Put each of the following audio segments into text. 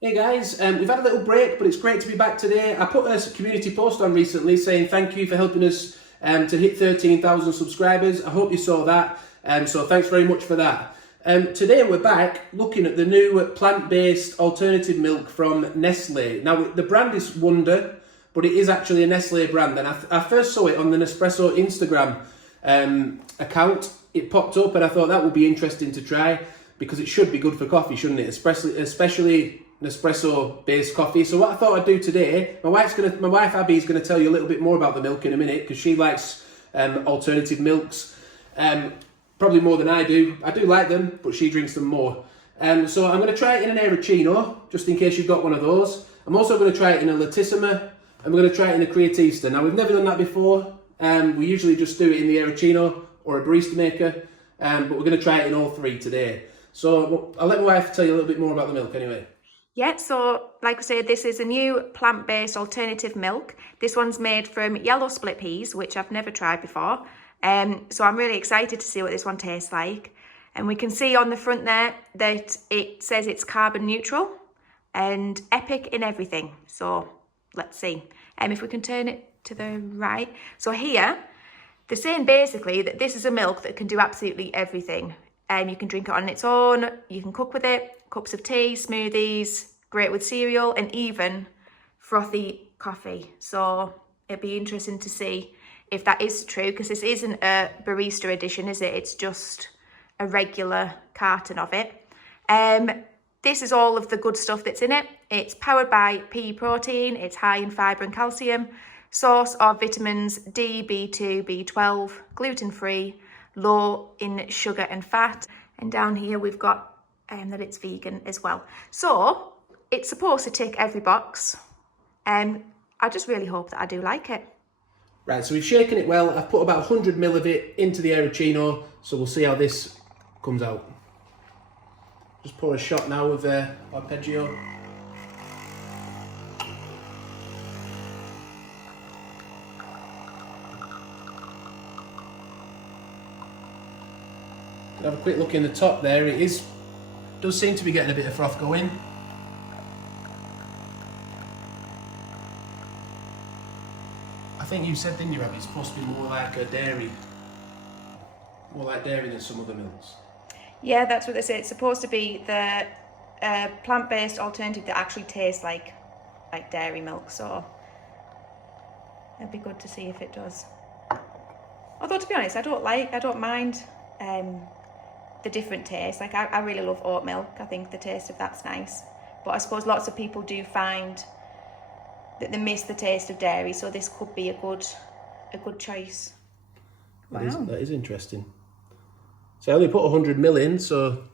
Hey guys, we've had a little break, but it's great to be back today. I put a community post on recently saying thank you for helping us to hit 13,000 subscribers. I hope you saw that, so thanks very much for that. Today we're back looking at the new plant-based alternative milk from Nestle. Now the brand is Wunda, but it is actually a Nestle brand, and I first saw it on the Nespresso Instagram account. It popped up and I thought that would be interesting to try because it should be good for coffee, shouldn't it? Especially Nespresso based coffee. So what I thought I'd do today, my wife Abby is gonna tell you a little bit more about the milk in a minute because she likes alternative milks, probably more than I do. I do like them, but she drinks them more. So I'm gonna try it in an Aeroccino, just in case you've got one of those. I'm also gonna try it in a Lattissima, and we're gonna try it in a Creatista. Now we've never done that before. We usually just do it in the Aeroccino or a barista maker, but we're gonna try it in all three today. So I'll let my wife tell you a little bit more about the milk anyway. Yeah, so like I said, this is a new plant-based alternative milk. This one's made from yellow split peas, which I've never tried before. So I'm really excited to see what this one tastes like. And we can see on the front there that it says it's carbon neutral and epic in everything. So let's see. If we can turn it to the right. So here, they're saying basically that this is a milk that can do absolutely everything. You can drink it on its own, you can cook with it, cups of tea, smoothies, great with cereal, and even frothy coffee. So it'd be interesting to see if that is true, because this isn't a barista edition, is it? It's just a regular carton of it. This is all of the good stuff that's in it. It's powered by pea protein, it's high in fibre and calcium, source of vitamins D, B2, B12, gluten-free, low in sugar and fat. And down here we've got that it's vegan as well. So it's supposed to tick every box. I just really hope that I do like it. Right, so we've shaken it well. I've put about 100 ml of it into the Aeroccino, so we'll see how this comes out. Just pour a shot now of arpeggio. Have a quick look in the top there. It does seem to be getting a bit of froth going. I think you said, didn't you, Abby, it's supposed to be more like a dairy, more like dairy than some other milks. Yeah, that's what they say. It's supposed to be the plant-based alternative that actually tastes like dairy milk. So it'd be good to see if it does. Although to be honest, I don't mind the different taste. Like I really love oat milk. I think the taste of that's nice. But I suppose lots of people do find that they miss the taste of dairy, so this could be a good choice. Wow. That is interesting. So I only put 100 ml in, so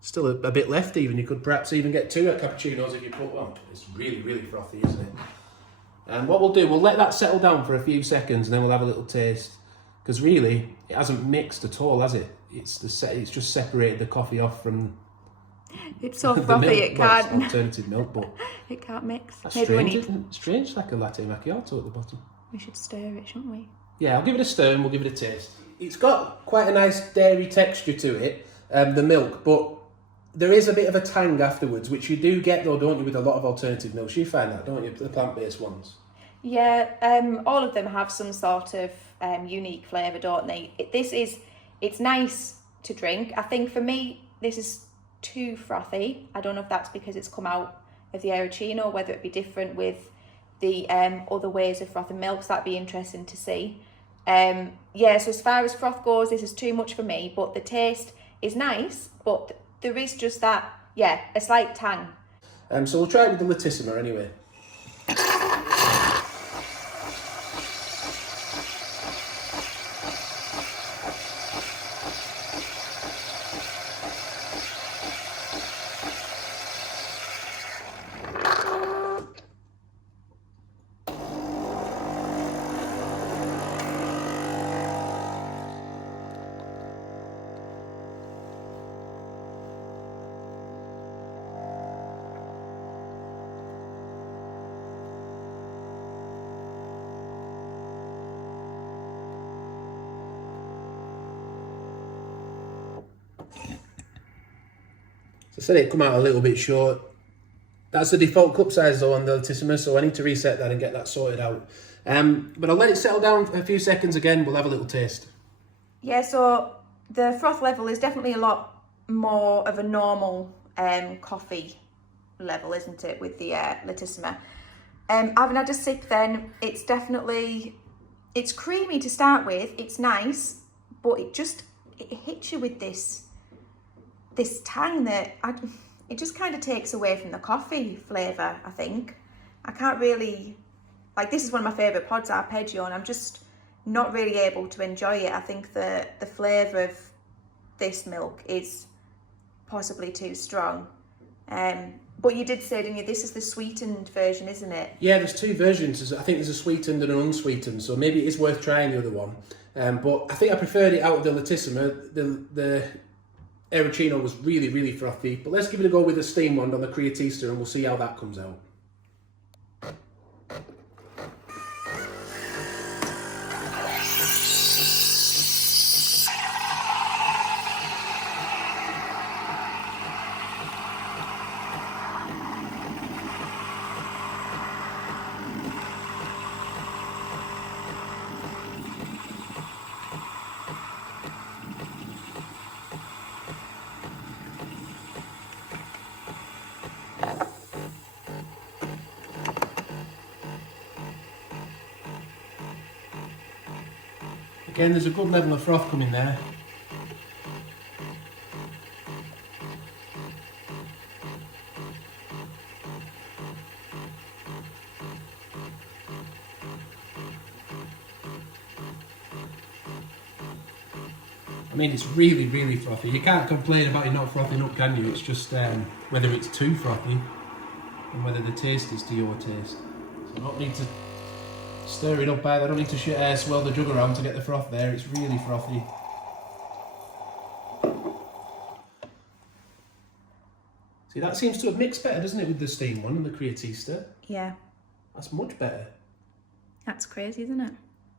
still a bit left even. You could perhaps even get 2 cappuccinos if you put one. It's really, really frothy, isn't it? And what we'll do, we'll let that settle down for a few seconds and then we'll have a little taste. Because really, it hasn't mixed at all, has it? It's just separated the coffee off from. It's so frothy it can't. It's alternative milk, but it can't mix. That's strange, isn't it? Strange, like a latte macchiato at the bottom. We should stir it, shouldn't we? Yeah, I'll give it a stir and we'll give it a taste. It's got quite a nice dairy texture to it, the milk, but there is a bit of a tang afterwards, which you do get though, don't you, with a lot of alternative milks? You find that, don't you, the plant-based ones? Yeah, all of them have some sort of unique flavour, don't they? It's nice to drink. I think for me, this is too frothy. I don't know if that's because it's come out of the Aeroccino, whether it be different with the other ways of frothing milks. That'd be interesting to see. Yeah, so as far as froth goes, this is too much for me, but the taste is nice, but there is just that, yeah, a slight tang. So we'll try it with the Lattissima anyway. So I said it come out a little bit short. That's the default cup size though on the Lattissima, so I need to reset that and get that sorted out. But I'll let it settle down for a few seconds again, we'll have a little taste. Yeah, so the froth level is definitely a lot more of a normal coffee level, isn't it, with the Lattissima. Having had a sip then, it's creamy to start with, it's nice, but it hits you with this tang that it just kind of takes away from the coffee flavour, I think. I can't really, like, this is one of my favourite pods, Arpeggio, and I'm just not really able to enjoy it. I think the flavour of this milk is possibly too strong. But you did say, didn't you, this is the sweetened version, isn't it? Yeah, there's two versions. I think there's a sweetened and an unsweetened, so maybe it is worth trying the other one. But I think I preferred it out of the Lattissima. The Aeroccino was really, really frothy. But let's give it a go with the steam one on the Creatista and we'll see how that comes out. Again, there's a good level of froth coming there. I mean, it's really, really frothy. You can't complain about it not frothing up, can you? It's just whether it's too frothy and whether the taste is to your taste. So I don't need to stir it up either. I don't need to swirl the jug around to get the froth there. It's really frothy. See, that seems to have mixed better, doesn't it, with the steam one and the Creatista? Yeah. That's much better. That's crazy, isn't it?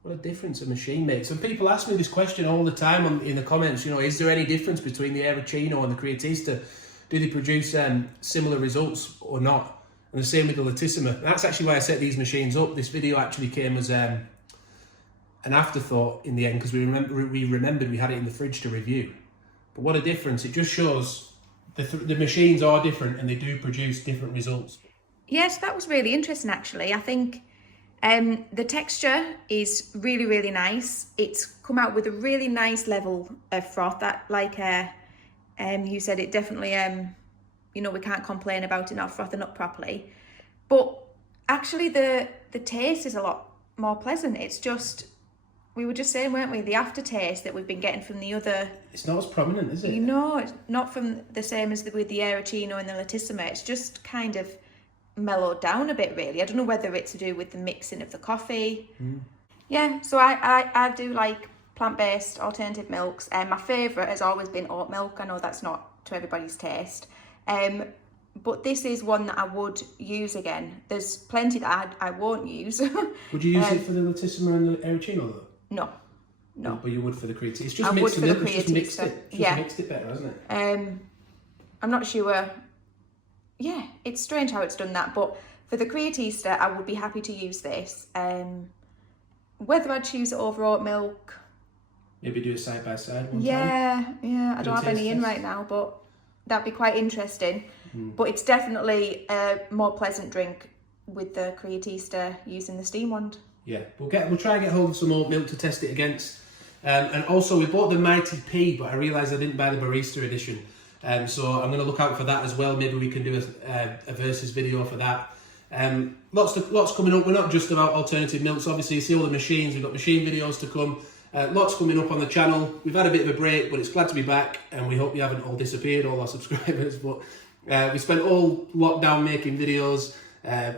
What a difference a machine makes. And people ask me this question all the time in the comments, you know, is there any difference between the Aeroccino and the Creatista? Do they produce similar results or not? And the same with the Lattissima. That's actually why I set these machines up. This video actually came as an afterthought in the end because we remembered we had it in the fridge to review. But what a difference. It just shows the machines are different and they do produce different results. Yes, that was really interesting actually. I think the texture is really, really nice. It's come out with a really nice level of froth that, like you said, it definitely, you know, we can't complain about it not frothing up properly. But actually the taste is a lot more pleasant. It's just, we were just saying, weren't we, the aftertaste that we've been getting from the other... It's not as prominent, is it? You know, it's not from the same as with the Aeroccino and the Lattissima. It's just kind of mellowed down a bit, really. I don't know whether it's to do with the mixing of the coffee. Yeah, so I do like plant-based alternative milks, and my favourite has always been oat milk. I know that's not to everybody's taste, but this is one that I would use again. There's plenty that I won't use. Would you use it for the Lattissima and the Aeroccino though? No. But you would for the Creatista. It's just mixed the milk, it's just mixed it. It's just mixed it better, hasn't it? I'm not sure. Yeah, it's strange how it's done that, but for the Creatista, I would be happy to use this. Whether I'd choose it over oat milk, maybe do it side by side one time. Yeah, I don't have any in right now, but that'd be quite interesting. But it's definitely a more pleasant drink with the Creatista using the steam wand. Yeah, we'll try and get hold of some oat milk to test it against. And also we bought the Mighty P, but I realised I didn't buy the Barista edition. So I'm going to look out for that as well. Maybe we can do a versus video for that. Lots coming up. We're not just about alternative milks. Obviously, you see all the machines. We've got machine videos to come. Lots coming up on the channel. We've had a bit of a break, but it's glad to be back. And we hope you haven't all disappeared, all our subscribers. But we spent all lockdown making videos.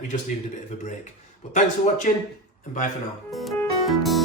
We just needed a bit of a break. But thanks for watching, and bye for now.